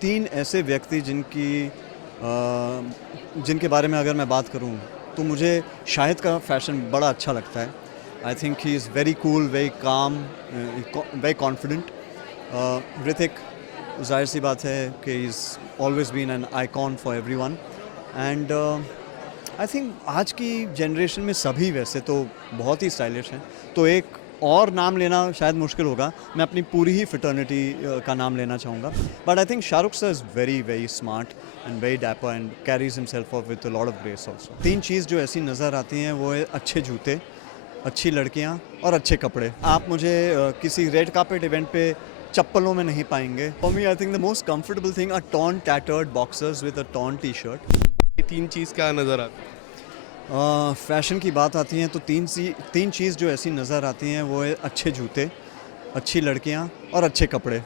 3 ऐसे व्यक्ति जिनके बारे में अगर मैं बात करूं तो मुझे शाहिद का फैशन बड़ा अच्छा लगता है। I think he is very cool, very calm, very confident. Hrithik, ज़ाहिर सी बात है कि is always been an icon for everyone. And I think आज की जनरेशन में सभी वैसे तो बहुत ही स्टाइलिश हैं, तो एक और नाम लेना शायद मुश्किल होगा। मैं अपनी पूरी ही फ्रेटर्निटी का नाम लेना चाहूँगा। But I think Shahrukh sir is very very smart and very dapper and carries himself of with a lot of grace also. 3 चीज़ जो ऐसी नज़र आती हैं वो है अच्छे जूते, अच्छी लड़कियाँ और अच्छे कपड़े। आप मुझे किसी रेड कार्पेट इवेंट पे चप्पलों में नहीं पाएंगे। For me I think the most comfortable thing are torn tattered boxers with a torn T shirt. ये 3 चीज़ क्या नज़र आती है? फैशन की बात आती है तो तीन चीज़ जो ऐसी नज़र आती हैं वो है अच्छे जूते, अच्छी लड़कियाँ और अच्छे कपड़े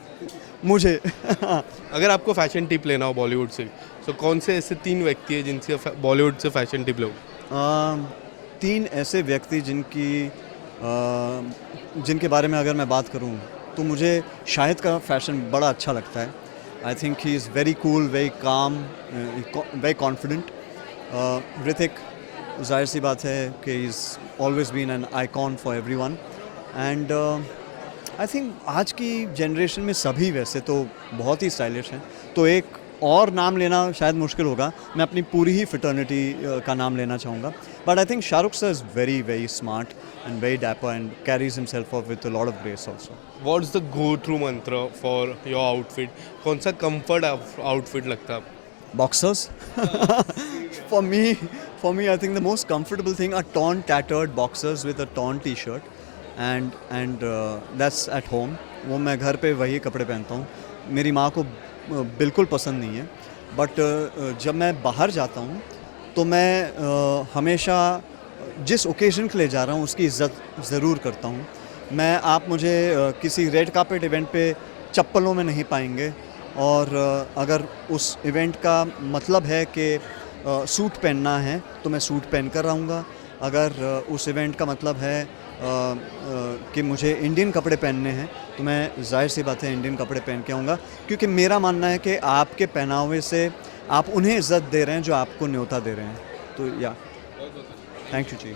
मुझे। अगर आपको फैशन टिप लेना हो बॉलीवुड से, तो कौन से ऐसे 3 व्यक्ति हैं जिनसे बॉलीवुड से फैशन टिप लो? 3 ऐसे व्यक्ति जिनके बारे में अगर मैं बात करूं तो मुझे शाहिद का फैशन बड़ा अच्छा लगता है। I think he is very cool, very calm, very confident. Hrithik, ज़ाहिर सी बात है कि is always been an icon for everyone. And I think आज की जनरेशन में सभी वैसे तो बहुत ही स्टाइलिश हैं, तो एक और नाम लेना शायद मुश्किल होगा। मैं अपनी पूरी ही फ्रेटर्निटी का नाम लेना चाहूँगा। But I think Shahrukh sir is very very smart and very dapper and carries himself of with a lot of grace also. What's the go through मंत्र फॉर योर आउटफिट? कौन सा कंफर्ट आउटफिट लगता है आपको? Boxers. For me, I think the most comfortable thing are torn, tattered boxers with a torn T-shirt, and that's at home. वो मैं घर पे वही कपड़े पहनता हूँ। मेरी माँ को बिल्कुल पसंद नहीं है, बट जब मैं बाहर जाता हूँ तो मैं हमेशा जिस ओकेजन के लिए जा रहा हूँ उसकी इज़्ज़त ज़रूर करता हूँ। आप मुझे किसी रेड कार्पेट इवेंट पे चप्पलों में नहीं पाएंगे, और अगर उस इवेंट का मतलब है कि सूट पहनना है तो मैं सूट पहन कर रहूँगा। अगर उस इवेंट का मतलब है कि मुझे इंडियन कपड़े पहनने हैं तो मैं ज़ाहिर सी बात है इंडियन कपड़े पहन के आऊँगा, क्योंकि मेरा मानना है कि आपके पहनावे से आप उन्हें इज़्ज़त दे रहे हैं जो आपको न्योता दे रहे हैं। तो या थैंक यू जी।